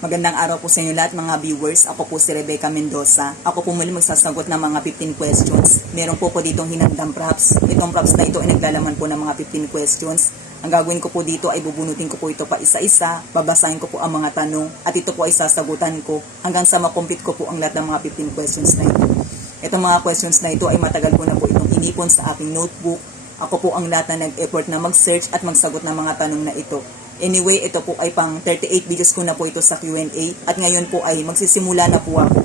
Magandang araw po sa inyo lahat mga viewers. Ako po si Rebecca Mendoza. Ako po muli magsasagot ng mga 15 questions. Meron po ko ditong hinandang props. Itong props na ito ay naglalaman po ng mga 15 questions. Ang gagawin ko po dito ay bubunutin ko po ito pa isa-isa, babasahin ko po ang mga tanong, at ito po ay sasagutan ko hanggang sa makomplete ko po ang lahat ng mga 15 questions na ito. Itong mga questions na ito ay matagal ko na po itong inipon sa aking notebook. Ako po ang lahat na nag-effort na mag-search at magsagot ng mga tanong na ito. Anyway, ito po ay pang 38 videos ko na po ito sa Q&A at ngayon po ay magsisimula na po ako.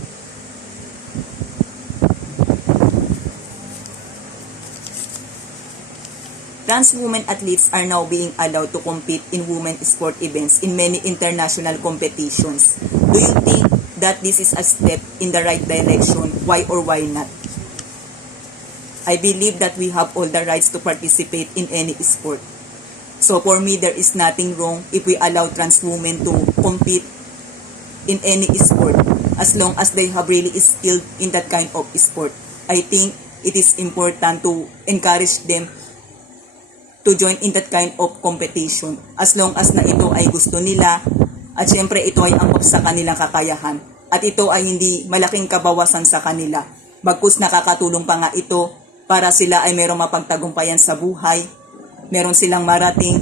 Trans women athletes are now being allowed to compete in women sport events in many international competitions. Do you think that this is a step in the right direction? Why or why not? I believe that we have all the rights to participate in any sport. So for me, there is nothing wrong if we allow trans women to compete in any sport as long as they have really skilled in that kind of sport. I think it is important to encourage them to join in that kind of competition as long as na ito ay gusto nila at syempre ito ay angkop sa kanilang kakayahan at ito ay hindi malaking kabawasan sa kanila. Bagkus nakakatulong pa nga ito para sila ay mayroong mapagtagumpayan sa buhay, meron silang marating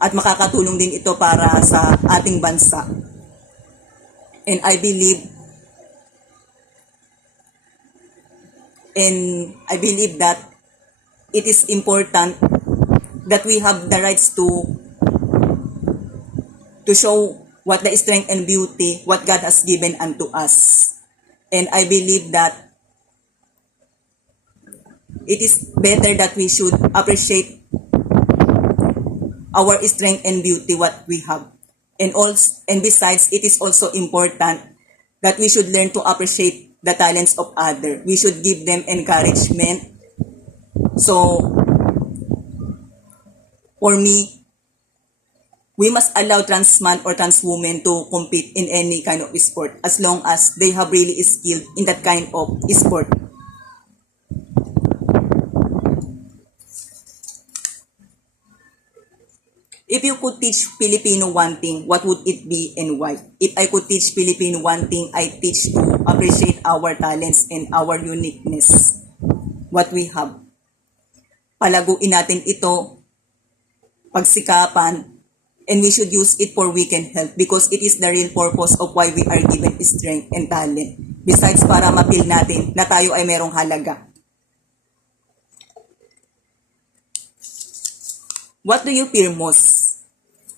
at makakatulong din ito para sa ating bansa. And I believe that it is important that we have the rights to show what the strength and beauty what God has given unto us. And I believe that it is better that we should appreciate our strength and beauty what we have. And besides, it is also important that we should learn to appreciate the talents of others. We should give them encouragement. So, for me, we must allow trans man or trans women to compete in any kind of sport as long as they have really skilled in that kind of sport. If you could teach Filipino one thing, what would it be and why? If I could teach Filipino one thing, I teach to appreciate our talents and our uniqueness, what we have. Palaguin natin ito, pagsikapan, and we should use it for weekend health because it is the real purpose of why we are given strength and talent. Besides, para mapil natin na tayo ay merong halaga. What do you fear most?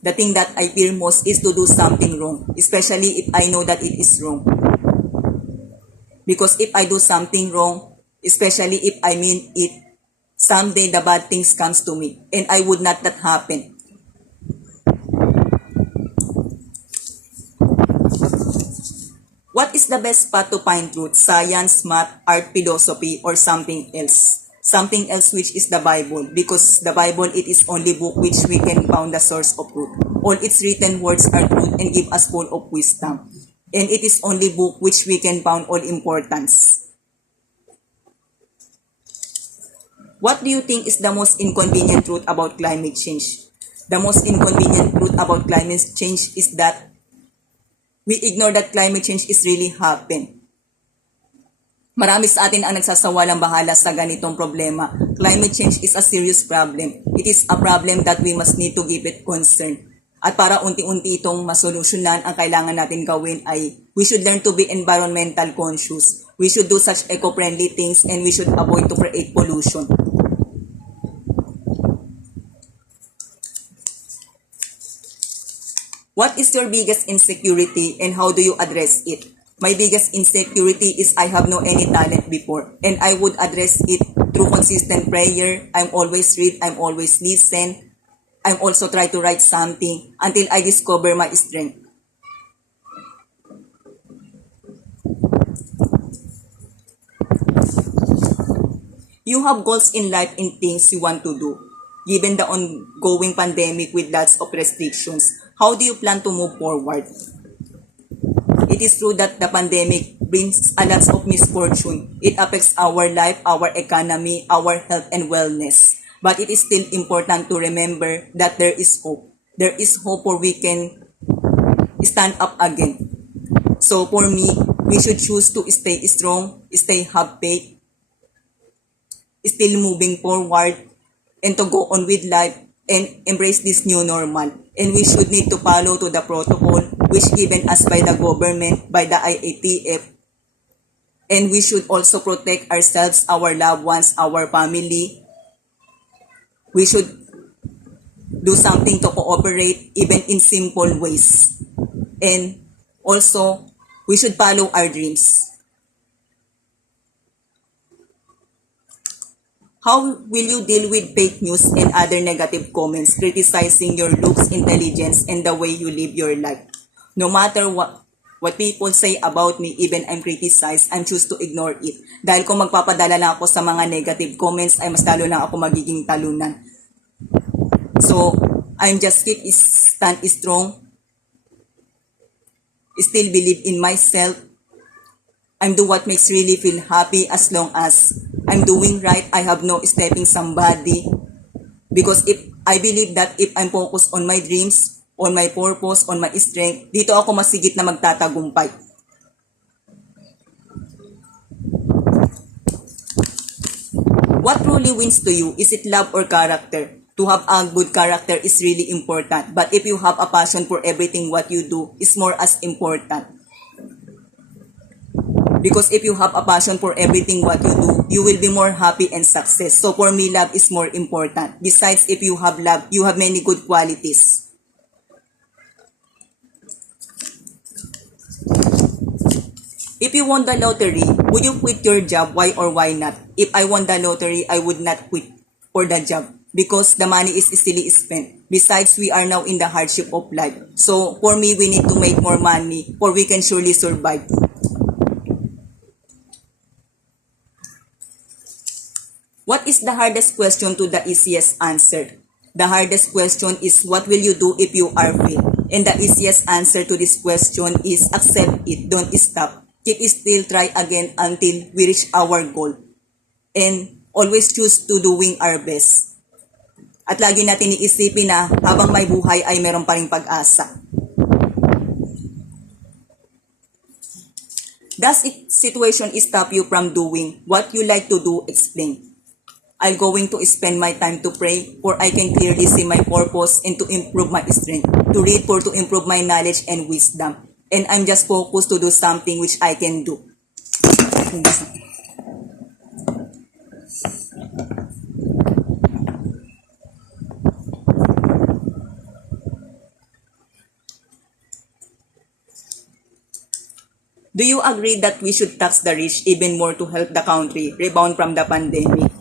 The thing that I fear most is to do something wrong, especially if I know that it is wrong. Because if I do something wrong, especially if I mean it, someday the bad things comes to me and I would not that happen. What is the best path to find truth? Science, math, art, philosophy, or something else? Something else which is the Bible, because the Bible it is only book which we can found the source of truth. All its written words are truth and give us full of wisdom. And it is only book which we can found all importance. What do you think is the most inconvenient truth about climate change? The most inconvenient truth about climate change is that we ignore that climate change is really happen. Marami sa atin ang nagsasawalang bahala sa ganitong problema. Climate change is a serious problem. It is a problem that we must need to give it concern. At para unti-unti itong masolusyonan, ang kailangan natin gawin ay we should learn to be environmental conscious. We should do such eco-friendly things and we should avoid to create pollution. What is your biggest insecurity and how do you address it? My biggest insecurity is I have no any talent before and I would address it through consistent prayer. I'm always read, I'm always listen. I'm also try to write something until I discover my strength. You have goals in life and things you want to do. Given the ongoing pandemic with lots of restrictions, how do you plan to move forward? It is true that the pandemic brings a lot of misfortune. It affects our life, our economy, our health and wellness. But it is still important to remember that there is hope. There is hope where we can stand up again. So for me, we should choose to stay strong, have faith, still moving forward, and to go on with life and embrace this new normal. And we should need to follow to the protocol which given us by the government, by the IATF. And we should also protect ourselves, our loved ones, our family. We should do something to cooperate even in simple ways. And also, we should follow our dreams. How will you deal with fake news and other negative comments criticizing your looks, intelligence, and the way you live your life? No matter what people say about me, even I'm criticized, I choose to ignore it. Dahil kung magpapadala lang ako sa mga negative comments, ay mas lalo lang ako magiging talunan. So, I'm just stand strong, still believe in myself. I'm do what makes really feel happy as long as I'm doing right. I have no stepping somebody. Because if I believe that if I'm focused on my dreams, on my purpose, on my strength, dito ako masigit na magtatagumpay. What truly wins to you? Is it love or character? To have a good character is really important. But if you have a passion for everything what you do, is more as important. Because if you have a passion for everything what you do, you will be more happy and success. So for me, love is more important. Besides, if you have love, you have many good qualities. If you won the lottery, would you quit your job? Why or why not? If I won the lottery, I would not quit for the job because the money is easily spent. Besides, we are now in the hardship of life. So for me, we need to make more money for we can surely survive. What is the hardest question to the easiest answer? The hardest question is what will you do if you are free? And the easiest answer to this question is accept it, don't stop. Keep still, try again until we reach our goal. And always choose to doing our best. At lagi natin iisipin na habang may buhay ay meron pa ring pag-asa. Does it situation stop you from doing what you like to do? Explain. I'm going to spend my time to pray for I can clearly see my purpose and to improve my strength, to read for to improve my knowledge and wisdom. And I'm just focused to do something which I can do. Do you agree that we should tax the rich even more to help the country rebound from the pandemic?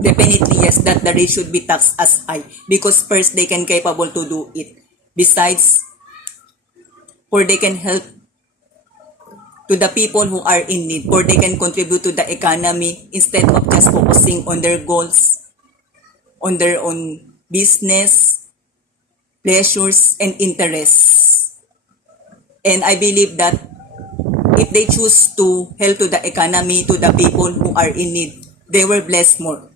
Definitely yes, that the rich should be taxed as high because first they can capable to do it. Besides, or they can help to the people who are in need, or they can contribute to the economy instead of just focusing on their goals, on their own business, pleasures, and interests. And I believe that if they choose to help to the economy, to the people who are in need, they will bless more.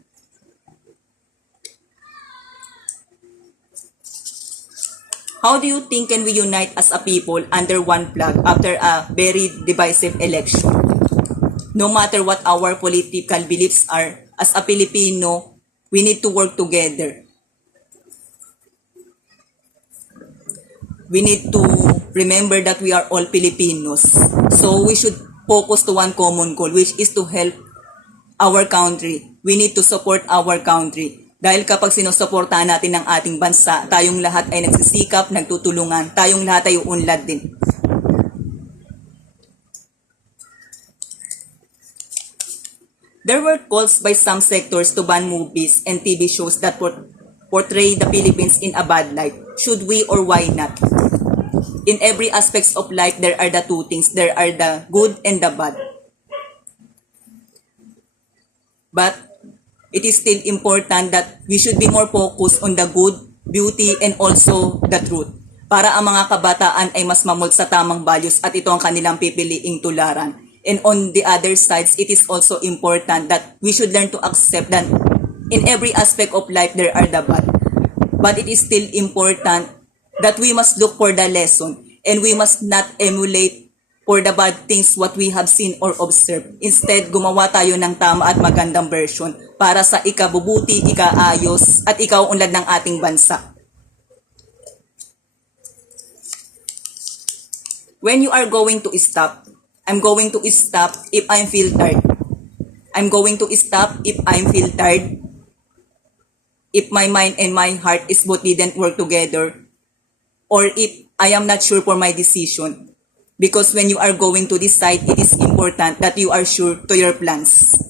How do you think can we unite as a people under one flag after a very divisive election? No matter what our political beliefs are, as a Filipino, we need to work together. We need to remember that we are all Filipinos. So we should focus to one common goal, which is to help our country. We need to support our country. Dahil kapag sinusuportahan natin ang ating bansa, tayong lahat ay nagsisikap, nagtutulungan, tayong lahat ay uunlad din. There were calls by some sectors to ban movies and TV shows that portray the Philippines in a bad light. Should we or why not? In every aspects of life, there are the two things. There are the good and the bad. But it is still important that we should be more focused on the good, beauty, and also the truth. Para ang mga kabataan ay mas mamold sa tamang values at ito ang kanilang pipiliing tularan. And on the other sides, it is also important that we should learn to accept that in every aspect of life, there are the bad. But it is still important that we must look for the lesson. And we must not emulate for the bad things what we have seen or observed. Instead, gumawa tayo ng tama at magandang version para sa ikabubuti, ikaayos, at ikauunlad ng ating bansa. When you are going to stop, I'm going to stop if I feel tired. I'm going to stop if I feel tired. If my mind and my heart is both didn't work together. Or if I am not sure for my decision. Because when you are going to decide, it is important that you are sure to your plans.